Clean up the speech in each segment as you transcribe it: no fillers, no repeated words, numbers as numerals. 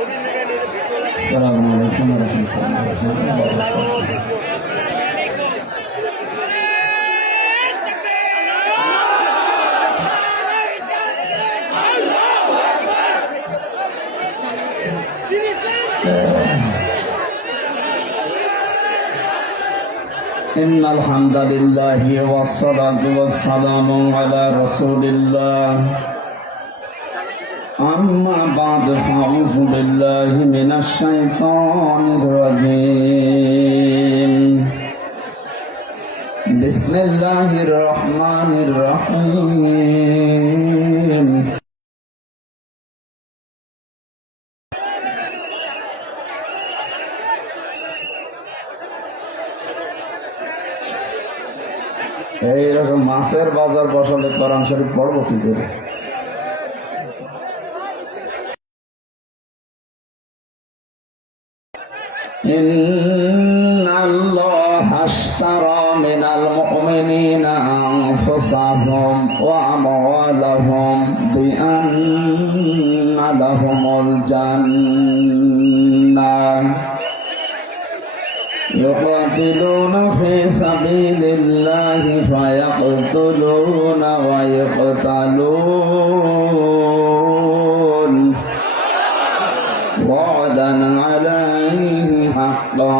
السلام عليكم ورحمة الله وبركاته. إن الحمد لله والصلاة والسلام على رسول الله. أما بعد فأعوذ بالله من الشيطان الرجيم. بسم الله الرحمن الرحيم. এইরকম মাছের বাজার বসালে কোরআন শরীফ পড়বো কি করে? ইন্নাল্লাহা আশতারা মিনাল মুমিনিনা আনফুসাহুম ওয়া আমওয়ালাহুম বিআন্না লাহুমুল জান্নাহ يقاتلون في سبيل الله فيقتلون ويقتلون وعدا عليه حقا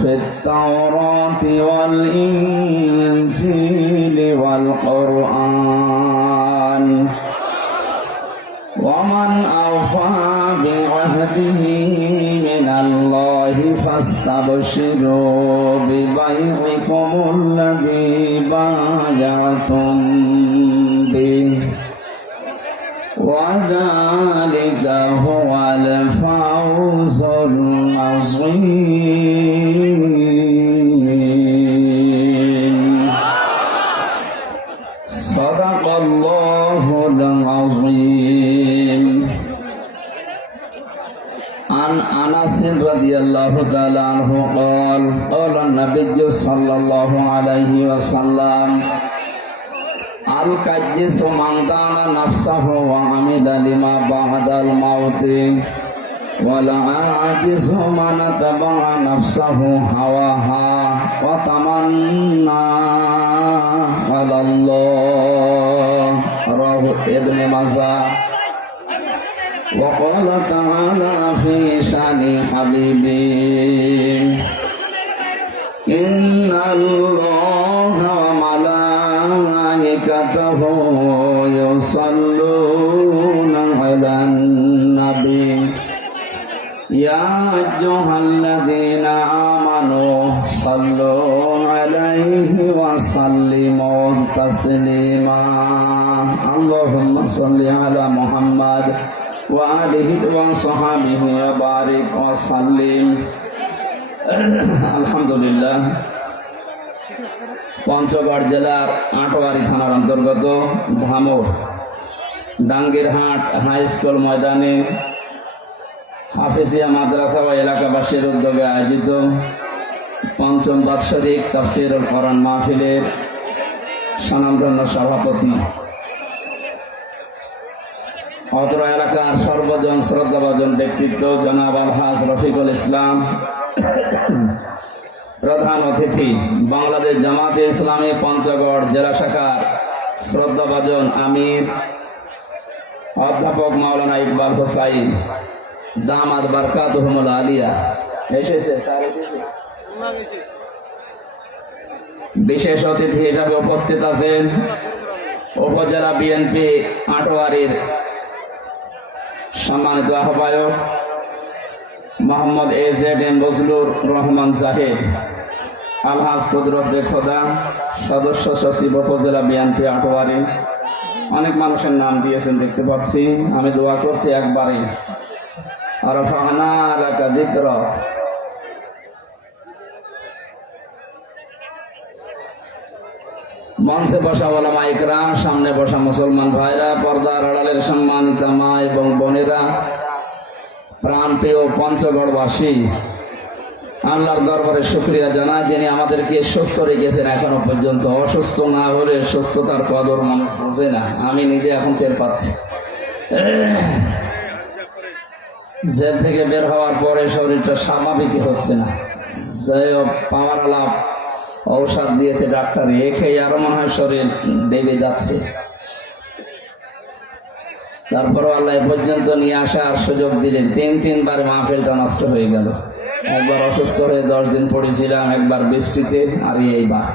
في التوراة والإنجيل والقرآن ومن أوفى بعهده من الله فاستبشروا ببيعكم الذي بايعتم به وذلك هو الفوز العظيم. صدق الله العظيم. عن أنس رضي الله تعالى عنه قال قال النبي صلى الله عليه وسلم الكيس من دان نفسه وعمل لما بعد الموت والعاجز من اتبع نفسه هواها وتمنى على الله. رواه ابن ماجه. وقال تعالى في شأن حبيبي إن الله وملائكته يصلون على النبي يا أيها الذين آمنوا صلوا عليه وسلموا تسليما. اللهم صل على محمد وآله وصحبه وبارك وسلم. আলহামদুলিল্লাহ, পঞ্চগড় জেলার আটোয়ারি থানার অন্তর্গত ধামর ডাঙ্গিরহাট হাই স্কুল ময়দানে হাফেজিয়া মাদ্রাসা ও এলাকাবাসীর উদ্যোগে আয়োজিত পঞ্চম বাৎসরিক তাফসীরুল কোরআন মাহফিলের স্বনামধন্য সভাপতি, অত্র এলাকার সর্বজন শ্রদ্ধাভাজন ব্যক্তিত্ব জনাব আলহাজ রফিকুল ইসলাম, প্রধান অতিথি বাংলাদেশ জামাতে ইসলামী পঞ্চগড় জেলা শাখার শ্রদ্ধাভাজন আমির অধ্যাপক মাওলানা ইকবাল হোসাইন দামাত বারকাতুহুমুল আলিয়া এসেছে। বিশেষ অতিথি হিসাবে উপস্থিত আছেন উপজেলা বিএনপি আটোয়ারির সম্মানিত আহ্বায়ক মোহাম্মদ এজেড.এম বজলুর রহমান জাহিদ, আলহাজ কুদরতে খোদা, সদস্য সচিব উপজেলা বিএনপি আটোয়ারি। অনেক মানুষের নাম দিয়েছেন দেখতে পাচ্ছি। আমি দোয়া করছি একবারে আরফানা লাকা যিকরা। মঞ্চে বসা ওলামা ইকরাম, সামনে বসা মুসলমান ভাইরা, পর্দার আড়ালের সম্মানিত মা এবং বোনেরা, প্রাণপ্রিয় পঞ্চগড়বাসী, আল্লাহর দরবারে শুকরিয়া জানাই যিনি আমাদেরকে সুস্থ রেখেছেন এখনো পর্যন্ত। অসুস্থ না হলে সুস্থতার কদর মানুষ বোঝে না। আমি নিজে এখন টের পাচ্ছি। জেল থেকে বের হওয়ার পরে শরীরটা স্বাভাবিকই হচ্ছে না। যাই হোক, পাওয়ার আলাপ ঔষধ দিয়েছে ডাক্তার, এ খেয়ে আরো মনে হয় শরীর দেবে যাচ্ছে। তারপরও আল্লাহ এ পর্যন্ত নিয়ে আসার সুযোগ দিলেন। তিনবার মাহফিলটা নষ্ট হয়ে গেল। একবার অসুস্থ হয়ে 10 দিন পড়েছিলাম, একবার বৃষ্টিতে, আর এইবার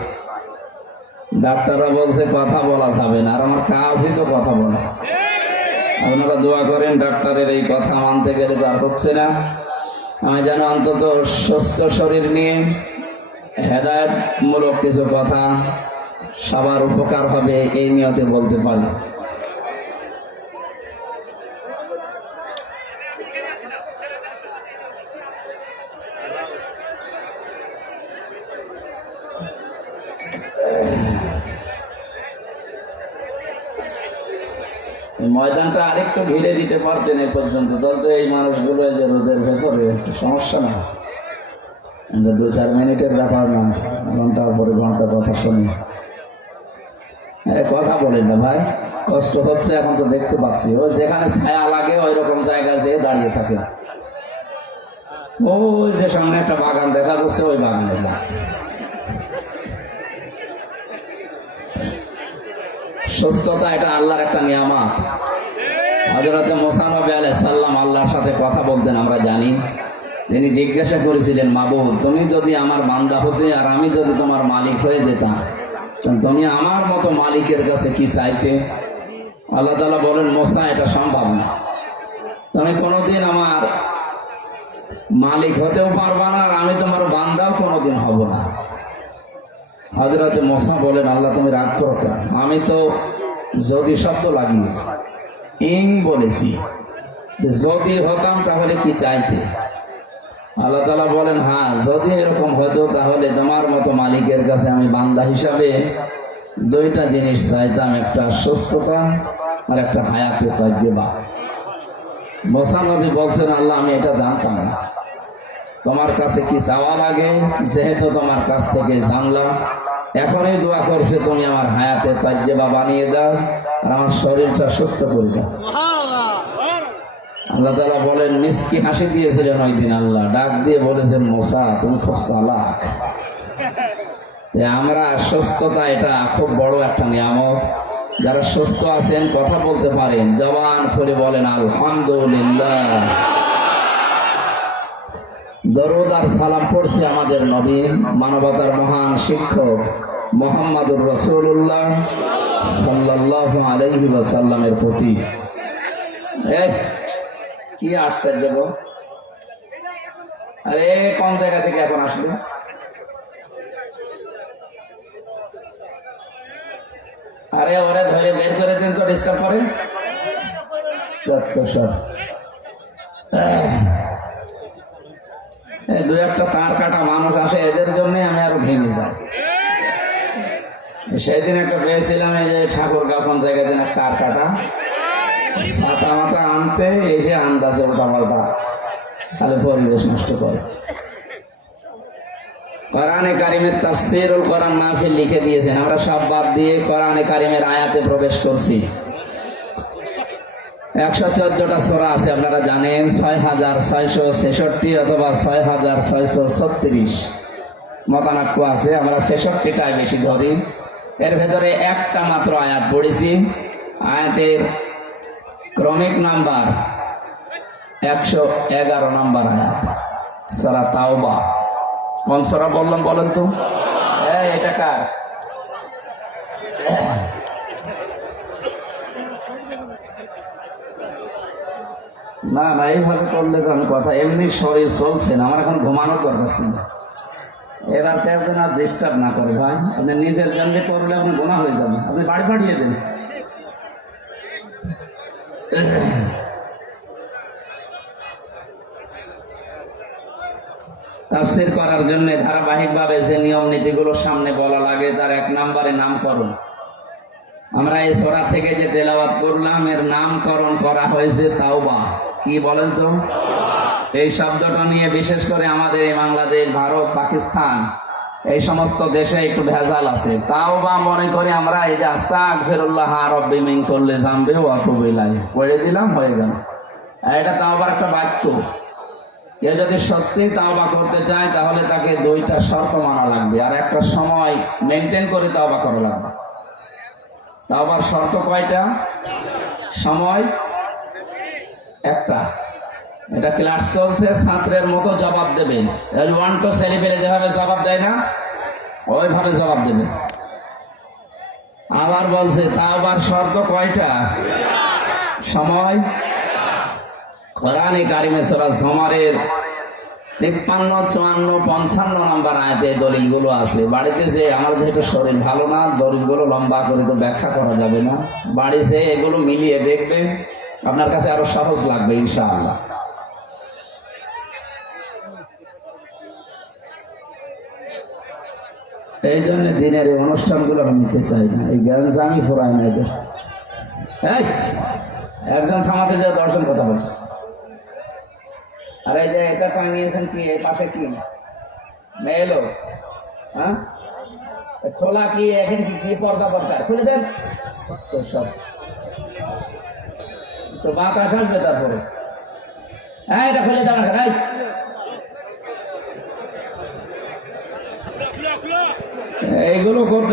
ডাক্তাররা বলছে কথা বলা যাবে না, আর আমার কাজই তো কথা বলা। আপনারা দোয়া করেন, ডাক্তারের এই কথা মানতে গেলে তো আর হচ্ছে না। আমি যেন অন্তত সুস্থ শরীর নিয়ে হেদায়েতমূলক কিছু কথা সবার উপকার হবে এই নিয়তে বলতে পারি। ময়দানটা আরেকটু ঘিরে দিতে পারতেন এ পর্যন্ত, তো এই মানুষগুলো যে রোদের ভেতরে একটু সমস্যা না, 2-4 মিনিটের ব্যাপার না, ঘন্টার পরে ঘন্টা কথা শুনি। কথা বলেন না ভাই, কষ্ট হচ্ছে। এখন তো দেখতে পাচ্ছি ও যেখানে ছায়া লাগে ওই রকম জায়গায় যেয়ে দাঁড়িয়ে থাকে। ওই যে সামনে একটা বাগান দেখা যাচ্ছে, ওই বাগানে যা। সুস্থতা এটা আল্লাহর একটা নিয়ামত। হযরত মুসা নবী আলাইহিস সালাম আল্লাহর সাথে কথা বলতেন, আমরা জানি। তিনি জিজ্ঞাসা করেছিলেন, মাবুদ, তুমি যদি আমার বান্দা হতে আর আমি যদি তোমার মালিক হয়ে যেতাম, তুমি আমার মতো মালিকের কাছে কি চাইতে? আল্লাহ তাআলা বলেন, মুসা, এটা সম্ভব না। তুমি কোনোদিন আমার মালিক হতেও পারবা না, আর আমি তোমার বান্দাও কোনোদিন হব না। হযরত মুসা বলেন, আল্লাহ তুমি রাগ করো কেন? আমি তো যদি শব্দ লাগিয়েছি, ইং বলেছি, যদি হতাম তাহলে কি চাইতে? আল্লাহ তাআলা বলেন, হ্যাঁ, যদি এরকম হতো তাহলে তোমার মতো মালিকের কাছে আমি বান্দা হিসাবে 2টা জিনিস চাইতাম, একটা সুস্থতা আর একটা হায়াতে তাইয়্যিবা। মুসা নবী বলছেন, আল্লাহ আমি এটা জানতাম না, তোমার কাছে কি চাওয়া লাগে, যেহেতু তোমার কাছ থেকে জানলাম, এখনই দোয়া করছে তুমি আমার হায়াতে তাইয়্যিবা বানিয়ে দাও আর আমার শরীরটা সুস্থ করে দাও। আল্লাহ তাআলা বলেন, মিসকি হাসি দিয়েছিলেন ওই দিন। আল্লাহ ডাক দিয়ে বলেছেন, মুসা তুমি খুব চালাক। আমরা সুস্থতা এটা খুব বড় একটা নিয়ামত। যারা সুস্থ আছেন, কথা বলতে পারেন, জবান খুলে বলেন আলহামদুলিল্লাহ। দরুদ আর সালাম পড়ছে আমাদের নবী, মানবতার মহান শিক্ষক মুহাম্মদুর রাসূলুল্লাহ সাল্লাল্লাহু আলাইহি ওয়াসাল্লামের প্রতি। কি আশ্চর্য গো! আরে কোন জায়গা থেকে এখন আসলো? আরে ওরা ধরে বের করে দিন তো, ডিস্টার্ব করে যত সব। 2-1টা তার কাটা মানুষ আসে, এদের জন্য আমি আরো ঘেমে যাই। সেদিন একটা পেয়েছিলাম, এই যে ঠাকুরগাঁও কোন জায়গায় দিন তার কাটা ছাতা মাথা আনতে এসে আন্দাজে ওটা পাল্টা খালি পরিবেশ নষ্ট করে। কোরআনে কারিমের তাফসীরুল কোরআন মাহফিল লিখে দিয়েছেন, আমরা সব বাদ দিয়ে কোরআনে কারিমের আয়াতে প্রবেশ করছি। 114টা সূরা আছে, আপনারা জানেন। 6666 অথবা 6636 মতানক্য আছে। আমরা 66টাই বেশি ধরি। এর ভেতরে একটা মাত্র আয়াত পড়েছি। আয়াতের ক্রমিক নাম্বার 111 নম্বর আয়াত, সূরা তাওবা। কোন সূরা বললাম বলেন তো? এটা কার? না না, এইভাবে করলে তো আমি কথা এমনি শরীর চলছে না, আমার এখন ঘুমানোর দরকার ছিল। এবার কেউ যেন আর ডিস্টার্ব না করে ভাই। আপনি নিজের জন্য করলে আপনি গোনা হয়ে যাবে, আপনি বাড়ি পাঠিয়ে দেন। তাফসীর করার জন্য ধারাবাহিকভাবে যে নিয়ম নীতিগুলো সামনে বলা লাগে, তার 1 নম্বরে নামকরণ। আমরা এই সূরা থেকে যে তেলাওয়াত করলাম, এর নামকরণ করা হয়েছে তাওবা। কি বলেন তো? এই শব্দটা নিয়ে বিশেষ করে আমাদের এই বাংলাদেশ, ভারত, পাকিস্তান এই সমস্ত দেশে একটু ভেজাল আছে। তাওবা মনে করি আমরা এই যে আস্তাগফিরুল্লাহ রাব্বি মিন কুল্লি যামবি ওয়া আতুবু ইলাইহি পড়ে দিলাম, হয়ে গেল। আর এটা তাওবার একটা বাক্য। কেউ যদি সত্যি তাওবা করতে চায় তাহলে তাকে দুইটা শর্ত মানা লাগবে আর একটা সময় মেনটেন করে তাওবা করা লাগবে। তাওবার শর্ত কয়টা? সময় একটা। এটা ক্লাস চলছে, ছাত্রের মতো জবাব দেবেন। ওয়ান টু ছেলেপেলে যেভাবে জবাব দেয় না ওইভাবে জবাব দেবেন। আবার বলছে তাওবার শর্ত কয়টা? সময়। কোরআনে কারিমে সূরা জুমারের 53, 54, 55 নম্বর আয়াতে দলিলগুলো আছে। বাড়িতে যে আমার যেহেতু শরীর ভালো না, দলিলগুলো লম্বা করে তো ব্যাখ্যা করা যাবে না, বাড়িতে এগুলো মিলিয়ে দেখবেন, আপনার কাছে আরো সহজ লাগবে ইনশাআল্লাহ। এই জন্য দিনের এই অনুষ্ঠানগুলো আমি নিতে চাই না, এই জ্ঞানজামি ফোরায় না এদের। একজন থামাতে যে দর্শন কথা বলছে। আর এই যে এটা টাঙিয়েছেন কি, এই পাশে কি মেয়ে লোক? হ্যাঁ, খোলা কি এখন কি পর্দা পর্দা খুলে দেন সব তো বাতাস আসবে তারপরে। হ্যাঁ, এটা খুলে দেওয়া এইগুলো করতে